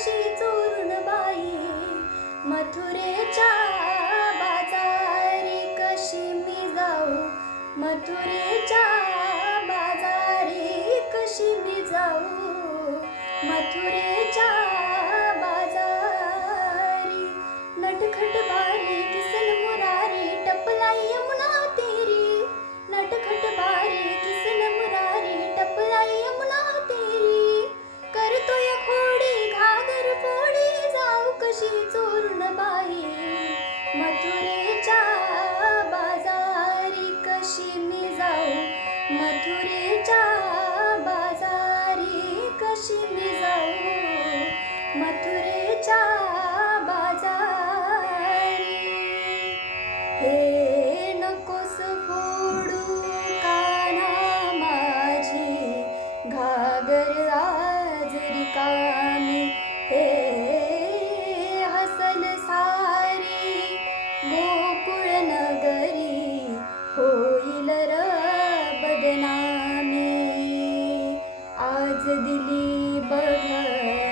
कशी चोरून बाई, मथुरेच्या बाजारी कशी मी जाऊ, मथुरेच्या बाजारी कशी मी जाऊ, मथुरेच्या बाजारी। नटखट बारी किसन मुरारी टपलाई यमुना तेरी, नटखट बारी किसन मुरारी टपलाई यमुना तेरी। करतोय खोडी घागर फोडी जाऊ कशी चोरून बाई, मथुरेच्या बाजारी कशी मी जाऊ, मथुरेच्या बाजारी कशी मी जाऊ, मथुरेच्या बाजारी। हे नकोस फोडू काना माझी, घागर आज रिकामी, हे हसल सारी गोकुळ नगरी, होईल र बदनामी। आज दिली बघ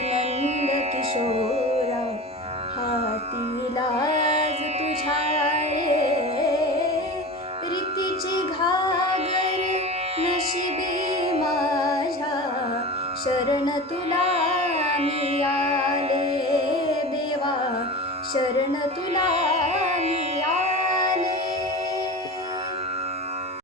नंद किशोरा, हाती लाज तुझ्या रे, रीतीची घागर नशिबी माझ्या, शरण तुला मी आले देवा, शरण तुला